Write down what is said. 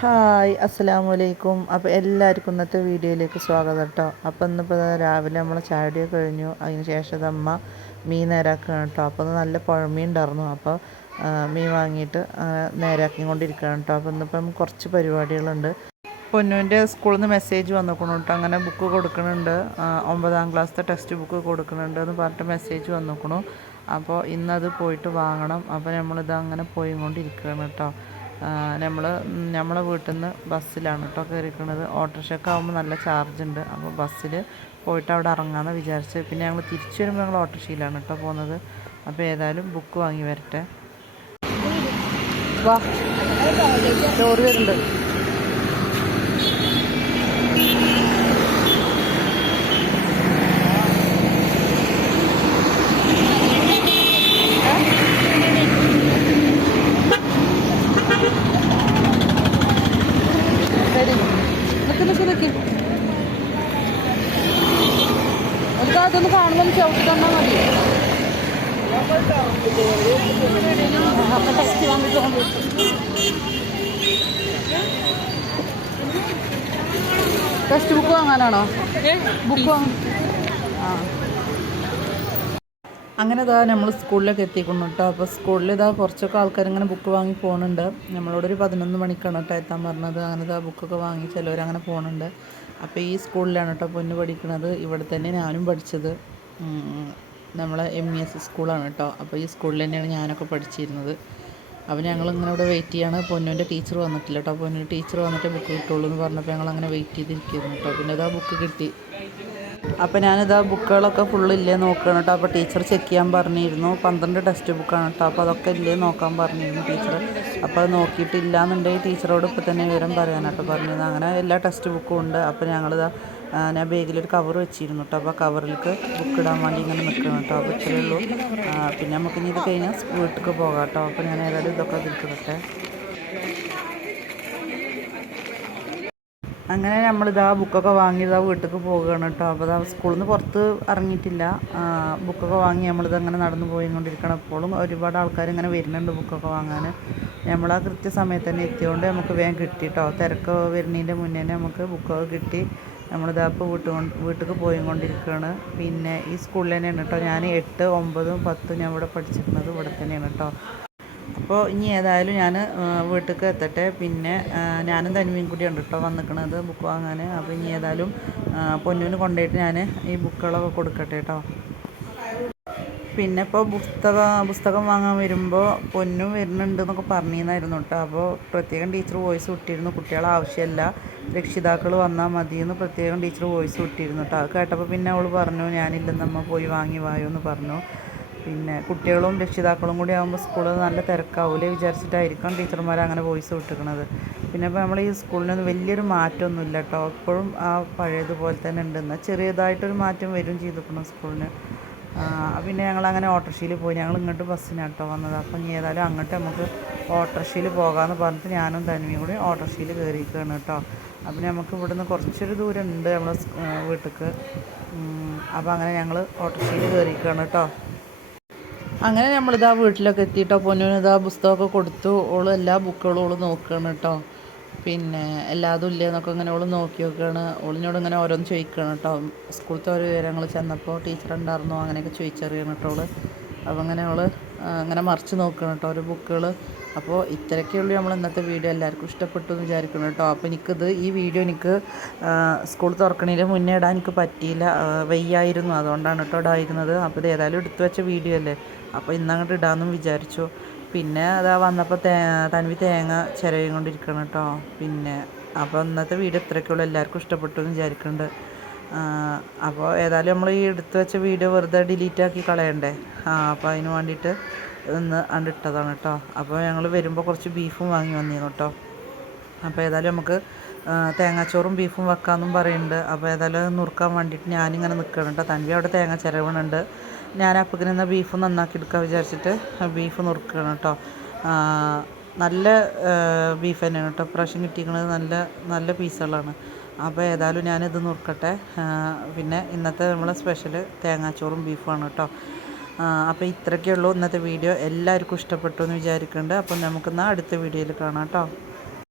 Hi അസ്സലാമു അലൈക്കും. അപ്പോൾ എല്ലാവർക്കും ഇന്നത്തെ വീഡിയോയിലേക്ക് സ്വാഗതം കേട്ടോ. അപ്പോൾ ഇന്നിപ്പോൾ രാവിലെ നമ്മൾ ചായടിയൊക്കെ കഴിഞ്ഞു. അതിന് ശേഷം അമ്മ മീൻ നേരാക്കുകയാണ് കേട്ടോ. അപ്പോൾ അത് നല്ല പുഴമീൻ ഉണ്ടായിരുന്നു. അപ്പോൾ മീൻ വാങ്ങിയിട്ട് നേരാക്കിക്കൊണ്ടിരിക്കുകയാണ് കേട്ടോ. അപ്പോൾ ഇന്നിപ്പം കുറച്ച് പരിപാടികളുണ്ട്. പൊന്നുവിൻ്റെ സ്കൂളിൽ നിന്ന് മെസ്സേജ് വന്നിക്കണം കേട്ടോ. അങ്ങനെ ബുക്ക് കൊടുക്കുന്നുണ്ട്, 9ാം ക്ലാസ്സിലെ ടെക്സ്റ്റ് ബുക്ക് കൊടുക്കുന്നുണ്ട് എന്ന് പറഞ്ഞിട്ട് മെസ്സേജ് വന്നിക്കണു. അപ്പോൾ ഇന്നത് പോയിട്ട് വാങ്ങണം. അപ്പോൾ നമ്മളിത് അങ്ങനെ പോയിക്കൊണ്ടിരിക്കുകയാണ് കേട്ടോ. നമ്മളെ വീട്ടിൽ നിന്ന് ബസ്സിലാണ് കേട്ടോ കയറിയിരിക്കുന്നത്. ഓട്ടോറിക്ഷയൊക്കെ ആകുമ്പോൾ നല്ല ചാർജ് ഉണ്ട്. അപ്പോൾ ബസ്സിൽ പോയിട്ട് അവിടെ ഇറങ്ങാമെന്ന് വിചാരിച്ച് പിന്നെ ഞങ്ങൾ തിരിച്ചു വരുമ്പോൾ ഞങ്ങൾ ഓട്ടോറിക്ഷയിലാണ് കേട്ടോ പോകുന്നത്. അപ്പോൾ ഏതായാലും ബുക്ക് വാങ്ങി വരട്ടെ. വാ, ചോറ് വരുന്നുണ്ട്. അതൊന്ന് കാണുമ്പോൾ ചവിട്ടി തന്നാൽ മതി. Text book വാങ്ങാനാണോ? ബുക്ക് വാങ്ങാൻ. അങ്ങനെ ഇതാ നമ്മൾ സ്കൂളിലേക്ക് എത്തിക്കുന്നു കേട്ടോ. അപ്പോൾ സ്കൂളിൽ ഇതാ കുറച്ചൊക്കെ ആൾക്കാരിങ്ങനെ ബുക്ക് വാങ്ങി പോകുന്നുണ്ട്. നമ്മളോടൊരു 11 മണിക്കാണ് കേട്ടോ എത്താൻ പറഞ്ഞത്. അങ്ങനെ ഇതാ ബുക്കൊക്കെ വാങ്ങി ചിലവരങ്ങനെ പോകുന്നുണ്ട്. അപ്പോൾ ഈ സ്കൂളിലാണ് കേട്ടോ പൊന്നു പഠിക്കുന്നത്. ഇവിടെ തന്നെ ഞാനും പഠിച്ചത്. നമ്മളെ MES സ്കൂളാണ് കേട്ടോ. അപ്പോൾ ഈ സ്കൂളിൽ തന്നെയാണ് ഞാനൊക്കെ പഠിച്ചിരുന്നത്. അപ്പോൾ ഞങ്ങളിങ്ങനെ ഇവിടെ വെയിറ്റ് ചെയ്യാണ്. പൊന്നുവിൻ്റെ ടീച്ചർ വന്നിട്ടില്ല കേട്ടോ. പൊന്നിൻ്റെ ടീച്ചർ വന്നിട്ട് ബുക്ക് കിട്ടുള്ളൂ എന്ന് പറഞ്ഞപ്പോൾ ഞങ്ങളങ്ങനെ വെയിറ്റ് ചെയ്തിരിക്കുന്നു കേട്ടോ. പിന്നെ ഇതാ ബുക്ക് കിട്ടി. അപ്പോൾ ഞാനിതാ ബുക്കുകളൊക്കെ ഫുള്ളില്ലേ നോക്കുകയാണ് കേട്ടോ. അപ്പോൾ ടീച്ചർ ചെക്ക് ചെയ്യാൻ പറഞ്ഞിരുന്നു. 12 ടെക്സ്റ്റ് ബുക്കാണ് കേട്ടോ. അപ്പോൾ അതൊക്കെ ഇല്ലേ നോക്കാൻ പറഞ്ഞിരുന്നു ടീച്ചർ. അപ്പോൾ അത് നോക്കിയിട്ടില്ല എന്നുണ്ടെങ്കിൽ ടീച്ചറോട് ഇപ്പോൾ തന്നെ വിവരം പറയാനാട്ടോ പറഞ്ഞിരുന്നു. അങ്ങനെ എല്ലാ ടെക്സ്റ്റ് ബുക്കും ഉണ്ട്. അപ്പോൾ ഞങ്ങളിതാ ഞാൻ ബാഗിലൊരു കവർ വെച്ചിരുന്നു കേട്ടോ. അപ്പോൾ കവറിലേക്ക് ബുക്ക് ഇടാൻ വേണ്ടി ഇങ്ങനെ നിൽക്കണം കേട്ടോ. അപ്പോൾ ഇത്രയേ ഉള്ളൂ. പിന്നെ നമുക്ക് ഇനി ഇത് കഴിഞ്ഞാൽ വീട്ടിലേക്ക് പോകാം കേട്ടോ. അപ്പോൾ ഞാൻ ഏതായാലും ഇതൊക്കെ കിട്ടട്ടെ. അങ്ങനെ നമ്മളിതാ ബുക്കൊക്കെ വാങ്ങി ഇതാ വീട്ടിലേക്ക് പോവുകയാണ് കേട്ടോ. അപ്പോൾ ഇതാ സ്കൂളിൽ നിന്ന് പുറത്ത് ഇറങ്ങിയിട്ടില്ല. ബുക്കൊക്കെ വാങ്ങി നമ്മളിതങ്ങനെ നടന്നു പോയിക്കൊണ്ടിരിക്കണം. എപ്പോഴും ഒരുപാട് ആൾക്കാർ ഇങ്ങനെ വരുന്നുണ്ട് ബുക്കൊക്കെ വാങ്ങാൻ. നമ്മൾ ആ കൃത്യസമയത്ത് തന്നെ എത്തിയതുകൊണ്ട് നമുക്ക് വേഗം കിട്ടി കേട്ടോ. തിരക്ക് വരുന്നതിൻ്റെ മുന്നേ തന്നെ നമുക്ക് ബുക്കൊക്കെ കിട്ടി. നമ്മളിതാ ഇപ്പോൾ വീട്ടിലേക്ക് പോയിക്കൊണ്ടിരിക്കുകയാണ്. പിന്നെ ഈ സ്കൂളിൽ തന്നെയാണ് കേട്ടോ ഞാൻ 8, 9, 10 ഞാൻ ഇവിടെ പഠിച്ചിരുന്നത് ഇവിടെ തന്നെയാണ് കേട്ടോ. അപ്പോൾ ഇനി ഏതായാലും ഞാൻ വീട്ടിലേക്ക് എത്തട്ടെ. പിന്നെ ഞാനും തനുവിയും കൂടിയാണ് കേട്ടോ വന്നിക്കണത് ബുക്ക് വാങ്ങാൻ. അപ്പോൾ ഇനി ഏതായാലും പൊന്നുവിന് കൊണ്ടുപോയിട്ട് ഞാൻ ഈ ബുക്കുകളൊക്കെ കൊടുക്കട്ടെ കേട്ടോ. പിന്നെ ഇപ്പോൾ പുസ്തകം വാങ്ങാൻ വരുമ്പോൾ പൊന്നും വരുന്നുണ്ട് എന്നൊക്കെ പറഞ്ഞിരുന്നായിരുന്നു കേട്ടോ. അപ്പോൾ പ്രത്യേകം ടീച്ചർ വോയിസ് വിട്ടിരുന്നു. കുട്ടികളെ ആവശ്യമില്ല, രക്ഷിതാക്കൾ വന്നാൽ മതിയെന്ന് പ്രത്യേകം ടീച്ചർ വോയിസ് വിട്ടിരുന്നു കേട്ടോ. അത് കേട്ടപ്പോൾ പിന്നെ അവൾ പറഞ്ഞു ഞാനില്ലെന്നമ്മ പോയി വാങ്ങി വായോ എന്ന് പറഞ്ഞു. പിന്നെ കുട്ടികളും രക്ഷിതാക്കളും കൂടി ആകുമ്പോൾ സ്കൂളിൽ നല്ല തിരക്കാവില്ലേ വിചാരിച്ചിട്ടായിരിക്കും ടീച്ചർമാർ അങ്ങനെ വോയിസ് വിട്ടിരിക്കുന്നത്. പിന്നെ ഇപ്പോൾ നമ്മൾ ഈ സ്കൂളിനൊന്നും വലിയൊരു മാറ്റമൊന്നുമില്ല കേട്ടോ. എപ്പോഴും ആ പഴയതുപോലെ തന്നെ ഉണ്ടെന്ന് ചെറിയതായിട്ടൊരു മാറ്റം വരും ചെയ്തിരിക്കണം സ്കൂളിന്. പിന്നെ ഞങ്ങളങ്ങനെ ഓട്ടോറിക്ഷയിൽ പോയി. ഞങ്ങൾ ഇങ്ങോട്ട് ബസ്സിനാണ് കേട്ടോ വന്നത്. അപ്പം ഇനി ഏതായാലും അങ്ങോട്ട് നമുക്ക് ഓട്ടോറിക്ഷയിൽ പോകാമെന്ന് പറഞ്ഞിട്ട് ഞാനും തനുവിയും കൂടി ഓട്ടോറിക്ഷയിൽ കയറിയിരിക്കുകയാണ് കേട്ടോ. അപ്പം നമുക്ക് ഇവിടുന്ന് കുറച്ചൊരു ദൂരം ഉണ്ട് നമ്മളെ വീട്ടിലേക്ക്. അപ്പോൾ അങ്ങനെ ഞങ്ങൾ ഓട്ടോറിക്ഷയിൽ കയറിയിരിക്കുകയാണ് കേട്ടോ. അങ്ങനെ നമ്മളിതാ വീട്ടിലൊക്കെ എത്തിയിട്ടോ. പൊന്നുവിനിതാ പുസ്തകമൊക്കെ കൊടുത്തു. ഓള് എല്ലാ ബുക്കുകളും ഓള് നോക്കുകയാണ് കേട്ടോ. പിന്നെ എല്ലാതും ഇല്ലേ എന്നൊക്കെ ഇങ്ങനെ ഓള് നോക്കി നോക്കുകയാണ്. ഓളിനോട് ഇങ്ങനെ ഓരോന്ന് ചോദിക്കുകയാണ് കേട്ടോ. സ്കൂളത്തെ ഓരോ വിവരങ്ങൾ ചെന്നപ്പോൾ ടീച്ചർ ഉണ്ടായിരുന്നോ അങ്ങനെയൊക്കെ ചോദിച്ചറിയണം കേട്ടോ ഓള്. അപ്പോൾ അങ്ങനെ ഓള് അങ്ങനെ മറിച്ച് നോക്കുകയാണ് കേട്ടോ ഓരോ ബുക്കുകൾ. അപ്പോൾ ഇത്രയൊക്കെയുള്ളൂ നമ്മൾ ഇന്നത്തെ വീഡിയോ. എല്ലാവർക്കും ഇഷ്ടപ്പെട്ടു എന്ന് വിചാരിക്കണം കേട്ടോ. അപ്പോൾ ഈ വീഡിയോ എനിക്ക് സ്കൂൾ തുറക്കണതിന് മുന്നേ ഇടാൻ എനിക്ക് പറ്റിയില്ല, വയ്യായിരുന്നു. അതുകൊണ്ടാണ് കേട്ടോ ഇടായിരുന്നത്. അപ്പോൾ ഇത് ഏതായാലും എടുത്തു വെച്ച വീഡിയോ അല്ലേ, അപ്പോൾ ഇന്നങ്ങോട്ട് ഇടാമെന്നും വിചാരിച്ചു. പിന്നെ അതാ വന്നപ്പോൾ തൻവി തേങ്ങ ചിരവിയും കൊണ്ടിരിക്കണം കേട്ടോ. പിന്നെ അപ്പോൾ ഇന്നത്തെ വീഡിയോ ഇത്രയൊക്കെയുള്ളൂ. എല്ലാവർക്കും ഇഷ്ടപ്പെട്ടു എന്ന് വിചാരിക്കുന്നുണ്ട്. അപ്പോൾ ഏതായാലും നമ്മൾ ഈ എടുത്തു വെച്ച വീഡിയോ വെറുതെ ഡിലീറ്റ് ആക്കി കളയണ്ടേ. അപ്പോൾ അതിന് വേണ്ടിയിട്ട് ഒന്ന് ഇട്ടതാണ് കേട്ടോ. അപ്പോൾ ഞങ്ങൾ വരുമ്പോൾ കുറച്ച് ബീഫും വാങ്ങി വന്നിരുന്നു കേട്ടോ. അപ്പോൾ ഏതായാലും നമുക്ക് തേങ്ങാച്ചോറും ബീഫും വെക്കാമെന്നും പറയുന്നുണ്ട്. അപ്പോൾ ഏതായാലും നുറുക്കാൻ വേണ്ടിയിട്ട് ഞാനിങ്ങനെ നിൽക്കണം കേട്ടോ. തൻവി അവിടെ തേങ്ങ ചിരവണുണ്ട്. ഞാൻ അപ്പക്കിന് എന്നാൽ ബീഫ് നന്നാക്കി എടുക്കാൻ വിചാരിച്ചിട്ട് ബീഫ് നുറുക്കണം കേട്ടോ. നല്ല ബീഫ് തന്നെയാണ് കേട്ടോ പ്രാവശ്യം കിട്ടിയിരിക്കുന്നത്. നല്ല നല്ല പീസുകളാണ്. അപ്പോൾ ഏതായാലും ഞാനിത് നുറുക്കട്ടെ. പിന്നെ ഇന്നത്തെ നമ്മളെ സ്പെഷ്യൽ തേങ്ങാച്ചോറും ബീഫുമാണ് കേട്ടോ. അപ്പോൾ ഇത്രയൊക്കെ ഉള്ളൂ ഇന്നത്തെ വീഡിയോ. എല്ലാവർക്കും ഇഷ്ടപ്പെട്ടു എന്ന് വിചാരിക്കുന്നുണ്ട്. അപ്പം നമുക്കെന്നാൽ അടുത്ത വീഡിയോയിൽ കാണാം കേട്ടോ.